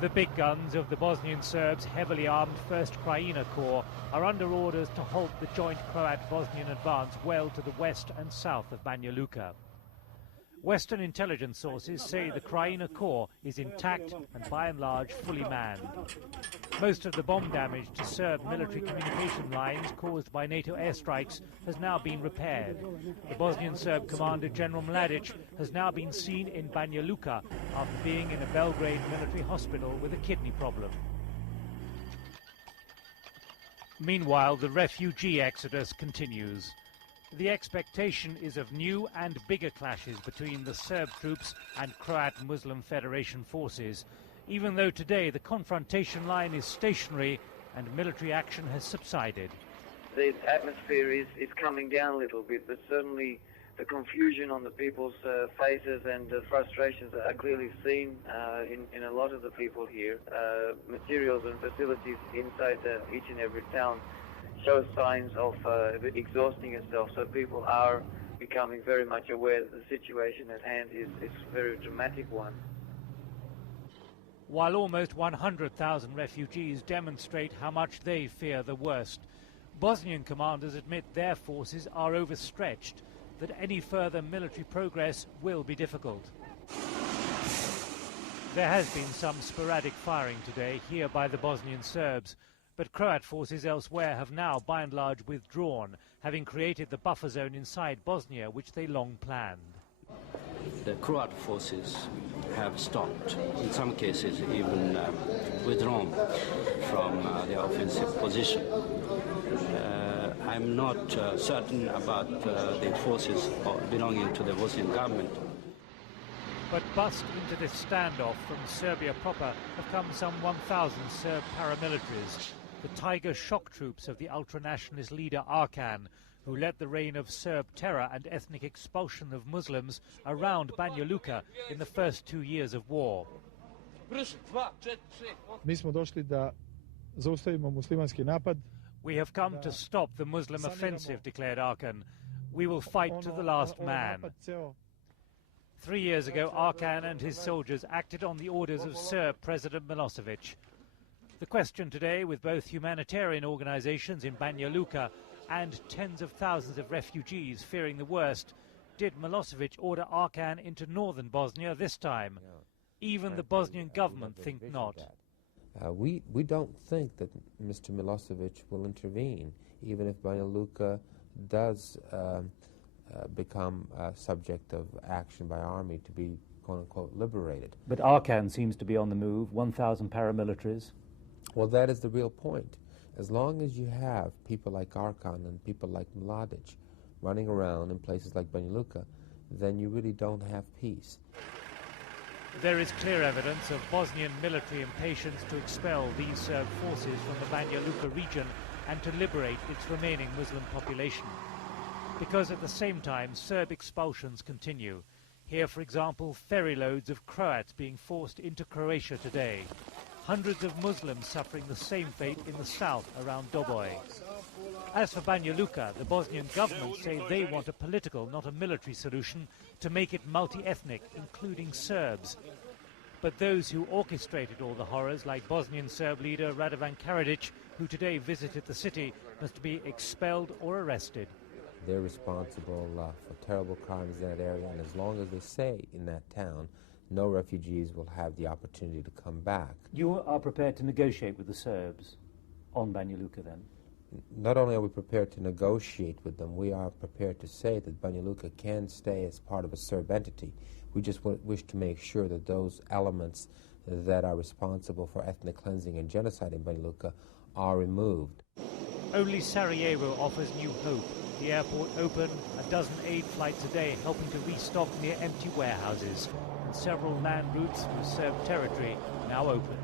The big guns of the Bosnian Serbs' heavily armed 1st Krajina Corps are under orders to halt the joint Croat-Bosnian advance well to the west and south of Banja Luka. Western intelligence sources say the Krajina Corps is intact and by and large fully manned. Most of the bomb damage to Serb military communication lines caused by NATO airstrikes has now been repaired. The Bosnian Serb Commander General Mladic has now been seen in Banja Luka after being in a Belgrade military hospital with a kidney problem. Meanwhile, the refugee exodus continues. The expectation is of new and bigger clashes between the Serb troops and Croat Muslim Federation forces, even though today the confrontation line is stationary and military action has subsided. The atmosphere is coming down a little bit, but certainly the confusion on the people's faces and the frustrations are clearly seen in a lot of the people here. Materials and facilities inside each and every town show signs of exhausting itself, so people are becoming very much aware that the situation at hand is a very dramatic one. While almost 100,000 refugees demonstrate how much they fear the worst, Bosnian commanders admit their forces are overstretched, that any further military progress will be difficult. There has been some sporadic firing today here by the Bosnian Serbs, but Croat forces elsewhere have now by and large withdrawn, having created the buffer zone inside Bosnia which they long planned. The Croat forces have stopped, in some cases even withdrawn from their offensive position. I'm not certain about the forces belonging to the Bosnian government. But bust into this standoff from Serbia proper have come some 1,000 Serb paramilitaries, the Tiger shock troops of the ultra-nationalist leader Arkan, who led the reign of Serb terror and ethnic expulsion of Muslims around Banja Luka in the first 2 years of war. We have come to stop the Muslim offensive, declared Arkan. We will fight to the last man. 3 years ago, Arkan and his soldiers acted on the orders of Serb President Milosevic. The question today, with both humanitarian organizations in Banja Luka and tens of thousands of refugees fearing the worst, did Milosevic order Arkan into northern Bosnia this time? Even the Bosnian government think not. We don't think that Mr. Milosevic will intervene, even if Banja Luka does become a subject of action by army to be, quote-unquote, liberated. But Arkan seems to be on the move, 1,000 paramilitaries. Well, that is the real point. As long as you have people like Arkan and people like Mladic running around in places like Banja Luka, then you really don't have peace. There is clear evidence of Bosnian military impatience to expel these Serb forces from the Banja Luka region and to liberate its remaining Muslim population. Because at the same time, Serb expulsions continue. Here, for example, ferry loads of Croats being forced into Croatia today. Hundreds of Muslims suffering the same fate in the south around Doboj. As for Banja Luka, the Bosnian government say they want a political, not a military solution to make it multi-ethnic, including Serbs. But those who orchestrated all the horrors, like Bosnian Serb leader Radovan Karadzic, who today visited the city, must be expelled or arrested. They're responsible for terrible crimes in that area, and as long as they stay in that town, no refugees will have the opportunity to come back. You are prepared to negotiate with the Serbs on Banja Luka then? Not only are we prepared to negotiate with them, we are prepared to say that Banja Luka can stay as part of a Serb entity. We just wish to make sure that those elements that are responsible for ethnic cleansing and genocide in Banja Luka are removed. Only Sarajevo offers new hope. The airport open, a dozen aid flights a day helping to restock near empty warehouses, and several land routes through Serb territory now open.